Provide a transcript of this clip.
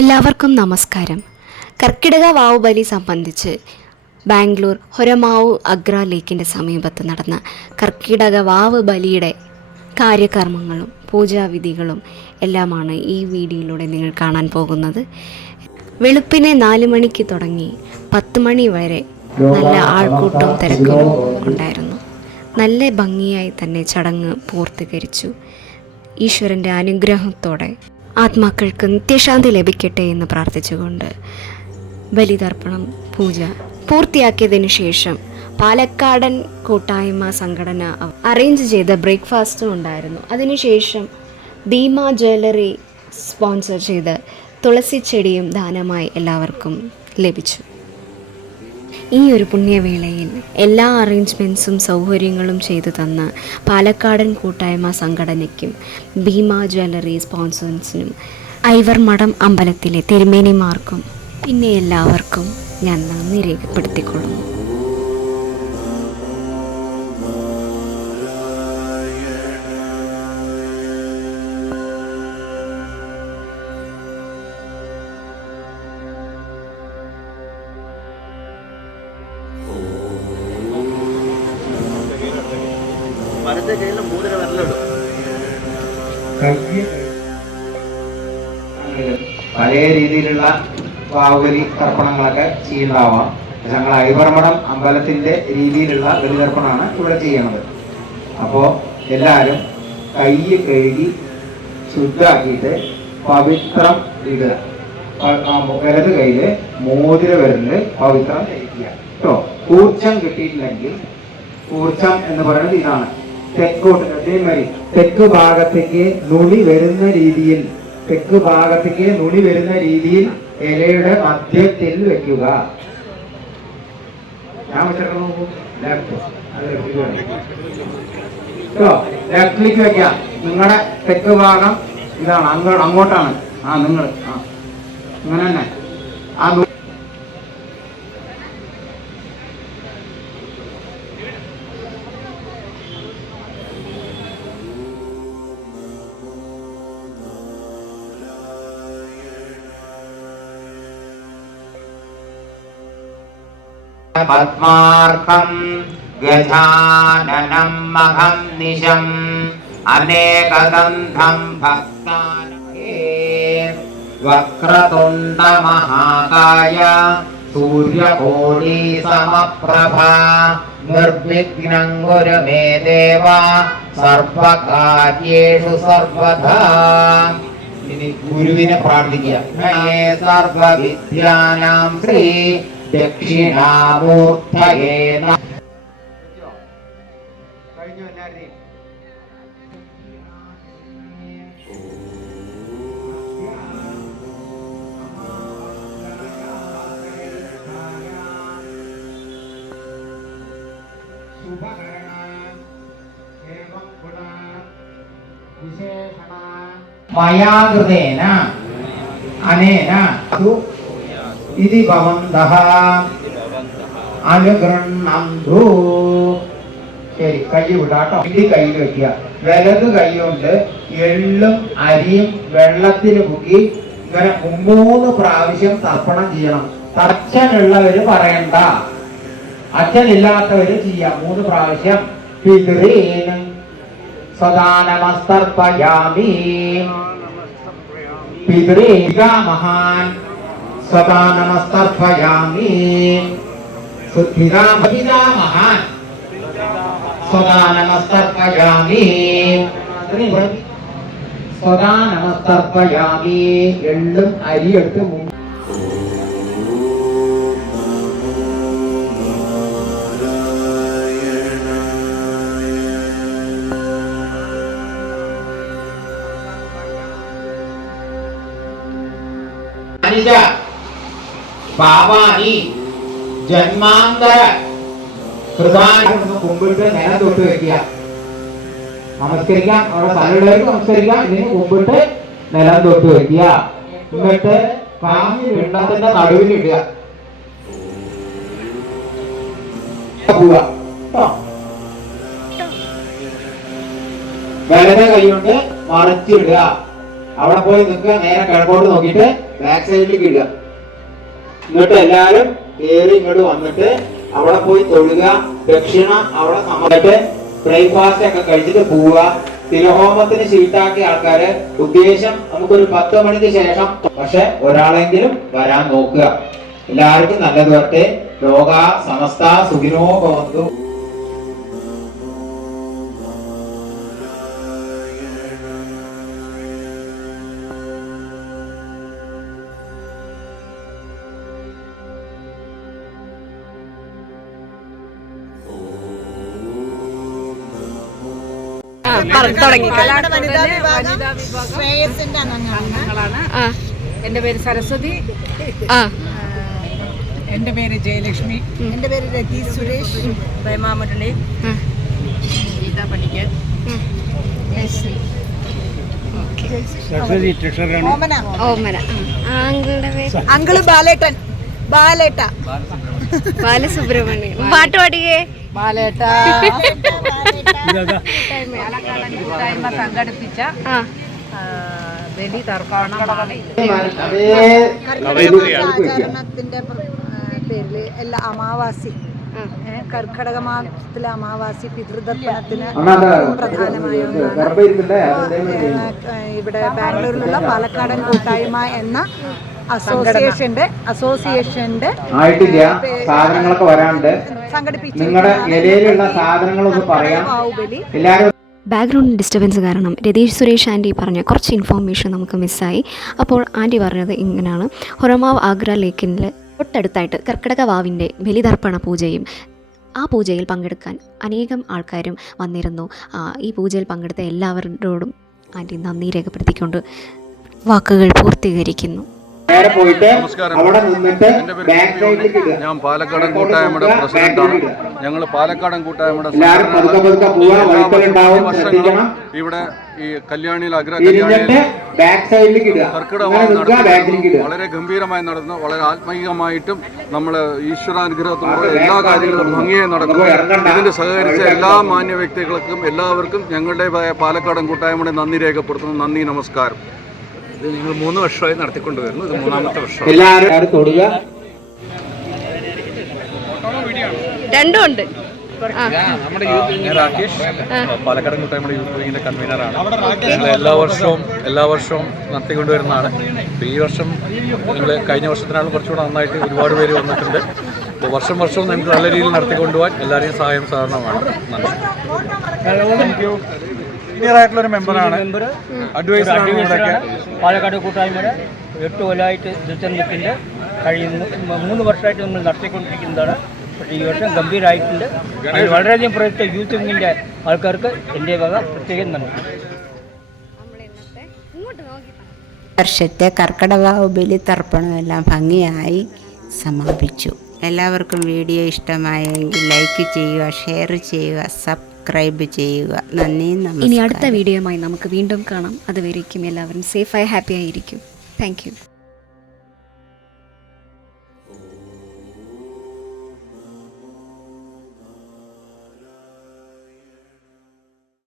എല്ലാവർക്കും നമസ്കാരം. കർക്കിടക വാവ് ബലി സംബന്ധിച്ച് ബാംഗ്ലൂർ ഹൊരമാവു അഗ്ര ലേക്കിൻ്റെ സമീപത്ത് നടന്ന കർക്കിടക വാവ് ബലിയുടെ കാര്യകർമ്മങ്ങളും പൂജാവിധികളും എല്ലാമാണ് ഈ വീഡിയോയിലൂടെ നിങ്ങൾ കാണാൻ പോകുന്നത്. വെളുപ്പിനെ 4 മണിക്ക് തുടങ്ങി 10 മണി വരെ നല്ല ആൾക്കൂട്ടവും തിരക്കും ഉണ്ടായിരുന്നു. നല്ല ഭംഗിയായി തന്നെ ചടങ്ങ് പൂർത്തീകരിച്ചു. ഈശ്വരൻ്റെ അനുഗ്രഹത്തോടെ ആത്മാക്കൾക്ക് നിത്യശാന്തി ലഭിക്കട്ടെ എന്ന് പ്രാർത്ഥിച്ചുകൊണ്ട് ബലിതർപ്പണം പൂജ പൂർത്തിയാക്കിയതിനു ശേഷം പാലക്കാടൻ കൂട്ടായ്മ സംഘടന അറേഞ്ച് ചെയ്ത ബ്രേക്ക്ഫാസ്റ്റും ഉണ്ടായിരുന്നു. അതിനുശേഷം ഭീമ ജ്വല്ലറി സ്പോൺസർ ചെയ്ത് തുളസി ചെടിയും ദാനമായി എല്ലാവർക്കും ലഭിച്ചു. ഈ ഒരു പുണ്യവേളയിൽ എല്ലാ അറേഞ്ച്മെൻറ്റ്സും സൗകര്യങ്ങളും ചെയ്തു തന്ന പാലക്കാടൻ കൂട്ടായ്മ സംഘടനയ്ക്കും ഭീമ ജ്വല്ലറി സ്പോൺസേഴ്സിനും ഐവർ മഠം അമ്പലത്തിലെ തിരുമേനിമാർക്കും പിന്നെ എല്ലാവർക്കും ഞാൻ നന്ദി രേഖപ്പെടുത്തിക്കൊള്ളുന്നു. പല രീതിയിലുള്ള വാവുബലി തർപ്പണങ്ങളൊക്കെ ചെയ്യുന്നതാവാം. ഞങ്ങൾ ഐവർമഠം അമ്പലത്തിന്റെ രീതിയിലുള്ള ബലിതർപ്പണമാണ് ഇവിടെ ചെയ്യണത്. അപ്പോൾ എല്ലാവരും കൈ കഴുകി ശുദ്ധാക്കിയിട്ട് പവിത്രം ഇടുക. വലത് കയ്യില് മോതിര വിരലില് പവിത്രം ധരിക്കുക കേട്ടോ. ഊർജം കിട്ടിയിട്ടില്ലെങ്കിൽ ഊർജം എന്ന് പറയുന്നത് ഇതാണ്. തെക്കോട്ട് അതേമാതിരി തെക്ക് ഭാഗത്തേക്ക് നുളി വരുന്ന രീതിയിൽ ഇലയുടെ മധ്യത്തിൽ വെക്കുക. ഞാൻ വെച്ചിട്ട് നോക്കൂ, ലെഫ്റ്റിലേക്ക് വെക്കുക. നിങ്ങളുടെ തെക്ക് ഭാഗം ഇതാണ്, അങ്ങോട്ടാണ്. നിങ്ങൾ ഇങ്ങനെ തന്നെ ആ പത്മാർക്കം ഗജാനനം മഹം നിശം അനേകദന്തം ഭക്താനേ വക്രതുണ്ഡ മഹാകായ സൂര്യകോടി സമപ്രഭ നിർവിഘ്നം കുരു മേ ദേവ സർവകാര്യേഷു സർവദാ. ഇനി ഗുരുവിനെ പ്രാർത്ഥിക്കുക. സർവവിദ്യാനാം ശ്രീ ദക്ഷിണാമൂർത്തയേ നമഃ. മയാകൃതേന അനേന ഇതി ഭവന്തഃ അനുഗൃഹ്ണന്തു. ശരി, കൈ വിടാട്ടോ. ഇടി കയ്യിൽ വെക്കുക. വലത് കൈ കൊണ്ട് എള്ളും അരിയും വെള്ളത്തിൽ മുക്കി ഇങ്ങനെ 3 പ്രാവശ്യം തർപ്പണം ചെയ്യണം. അച്ഛനുള്ളവര് പറയണ്ട, അച്ഛനില്ലാത്തവര് ചെയ്യാം. 3 പ്രാവശ്യം. പിതൃൻ സദാ നമസ്തർപ്പയാമി. പിതൃമഹാൻ സദാ നമസ്തർപ്പയാമി. പിതാമഹാൻ സദാ നമസ്തർപ്പയാമി. സദാ നമസ്തർപ്പയാമി. എള്ളും അരിയെടുത്ത് പാപാനി ജന്മാന്തര കുമ്പിട്ട് നില തൊട്ട് വെക്കുക. നമസ്കരിക്കാം, അവിടെ സ്ഥലമുള്ളവർക്ക് നമസ്കരിക്കാം. ഇതിന് കുമ്പിട്ട് നിലം തൊട്ട് വെക്കുക. എന്നിട്ട് കാമി പിണ്ടത്തിന്റെ നടുവിൽ ഇടുക. വലത് കൈ കൊണ്ട് മറിച്ചിടുക. അവിടെ പോയി നിൽക്കുക, നേരെ കിഴക്കോട്ട് നോക്കിയിട്ട് ബാക്ക് സൈഡിലേക്ക് ഇടുക. എന്നിട്ട് എല്ലാവരും കയറി ഇങ്ങോട്ട് വന്നിട്ട് അവിടെ പോയി തൊഴുക, ദക്ഷിണ അവിടെ സമയത്ത് ബ്രേക്ക്ഫാസ്റ്റ് ഒക്കെ കഴിച്ചിട്ട് പോവുക. തിലഹോമത്തിന് ഷീട്ടാക്കിയ ആൾക്കാര് ഉദ്ദേശം നമുക്കൊരു 10 മണിക്ക് ശേഷം, പക്ഷെ ഒരാളെങ്കിലും വരാൻ നോക്കുക. എല്ലാവർക്കും നല്ലത് വരട്ടെ. ലോക സമസ്ത സുഖിനോ ഭവന്തു. എന്റെ പേര് സരസ്വതി, എന്റെ പേര് ജയലക്ഷ്മി, എന്റെ പേര് രതി സുരേഷ്, പ്രേമാമരണി, ഗീത പണിക്കർ, അങ്കിള് ബാലേട്ടൻ, ബാലസുബ്രഹ്മണ്യം. പാട്ട് പാടിയേ ബാലേട്ട. കൂട്ടായ്മ സംഘടിപ്പിച്ച ബലി തർപ്പണമാണ് ആചരണത്തിന്റെ പേരില് എല്ലാ അമാവാസി, കർക്കടക മാസത്തിലെ അമാവാസി പിതൃതർപ്പണത്തിന് പ്രധാനമായ ഒന്നാണ്. ഇവിടെ ബാംഗ്ലൂരിലുള്ള പാലക്കാടൻ കൂട്ടായ്മ എന്ന അസോസിയേഷന്റെ സാധനങ്ങളൊക്കെ വരാണ്ട് നിങ്ങളുടെ നിലയിലുള്ള സാധനങ്ങളൊന്ന് പറയാം. എല്ലാവരും ബാക്ക്ഗ്രൗണ്ട് ഡിസ്റ്റർബൻസ് കാരണം രതീഷ് സുരേഷ് ആൻറ്റി പറഞ്ഞ കുറച്ച് ഇൻഫോർമേഷൻ നമുക്ക് മിസ്സായി. അപ്പോൾ ആൻറ്റി പറഞ്ഞത് ഇങ്ങനെയാണ്: ഹൊറമാവ് ആഗ്ര ലേക്കിൻ്റെ തൊട്ടടുത്തായിട്ട് കർക്കിടക വാവിൻ്റെ ബലിതർപ്പണ പൂജയും, ആ പൂജയിൽ പങ്കെടുക്കാൻ അനേകം ആൾക്കാരും വന്നിരുന്നു. ഈ പൂജയിൽ പങ്കെടുത്ത എല്ലാവരോടും ആൻറ്റി നന്ദി രേഖപ്പെടുത്തിക്കൊണ്ട് വാക്കുകൾ പൂർത്തീകരിക്കുന്നു. നേരെ പോയിട്ട് അവിടെ നിന്നിട്ട് ബാക്ക് സൈഡിലേക്ക് ഇടുക. ഞാൻ പാലക്കാടൻ കൂട്ടായ്മയുടെ പ്രസിഡന്റാണ്. ഞങ്ങൾ പാലക്കാടൻ കൂട്ടായ്മയുടെ ഇവിടെ ഈ കല്യാണിയിൽ കർക്കിടക വളരെ ഗംഭീരമായി നടന്നു. വളരെ ആത്മീയമായിട്ടും നമ്മൾ ഈശ്വരാനുഗ്രഹത്തോടെ എല്ലാ കാര്യങ്ങളും ഭംഗിയായി നടക്കുന്നു. ഇതിന് സഹകരിച്ച എല്ലാ മാന്യ വ്യക്തികൾക്കും എല്ലാവർക്കും ഞങ്ങളുടെ പാലക്കാടൻ കൂട്ടായ്മയുടെ നന്ദി രേഖപ്പെടുത്തുന്നു. നന്ദി, നമസ്കാരം. ഇത് നിങ്ങൾ 3 വർഷമായി നടത്തിക്കൊണ്ടുവരുന്നു. ഇത് 3ാമത്തെ വർഷം. രണ്ടും ഉണ്ട്. നമ്മുടെ രാകേഷ്, പാലക്കാടൻ കൂട്ടായ്മയുടെ യൂത്ത് വിങ്ങിന്റെ കൺവീനറാണ്. ഞങ്ങൾ എല്ലാ വർഷവും നടത്തിക്കൊണ്ടുവരുന്നതാണ്. ഈ വർഷം ഞങ്ങൾ കഴിഞ്ഞ വർഷത്തിനാളും കുറച്ചുകൂടെ നന്നായിട്ട് ഒരുപാട് പേര് വന്നിട്ടുണ്ട്. അപ്പോൾ വർഷവും നമുക്ക് നല്ല രീതിയിൽ നടത്തിക്കൊണ്ടുപോകാൻ എല്ലാവരെയും സഹായം സഹകരണമാണ്. നന്ദി. സീനിയറായിട്ടുള്ളൊരു മെമ്പറാണ്, അഡ്വൈസറാണ്. പാലക്കാട് കൂട്ടായ്മയുടെ 8 കൊല്ലമായിട്ട് നിൽക്കുന്നുണ്ട്. കഴിയുന്നു 3 വർഷമായിട്ട് നമ്മൾ നടത്തിക്കൊണ്ടിരിക്കുന്നതാണ്. പക്ഷേ ഈ വർഷം ഗംഭീരമായിട്ടുണ്ട്. വളരെയധികം പ്രയത്നിച്ച യൂത്ത് വിങ്ങിൻ്റെ ആൾക്കാർക്ക് എൻ്റെ വക പ്രത്യേകം നന്ദി. വർഷത്തെ കർക്കിടകവാവ് ബലി തർപ്പണമെല്ലാം ഭംഗിയായി സമാപിച്ചു. എല്ലാവർക്കും വീഡിയോ ഇഷ്ടമായെങ്കിൽ ലൈക്ക് ചെയ്യുക, ഷെയർ ചെയ്യുക, സബ്സ്ക്രൈബ് ചെയ്യുക. നന്ദി, നമസ്കാരം. ഇനി അടുത്ത വീഡിയോയുമായി നമുക്ക് വീണ്ടും കാണാം. അതുവരേക്കും എല്ലാവരും സേഫായി ഹാപ്പി ആയിരിക്കും. Thank you.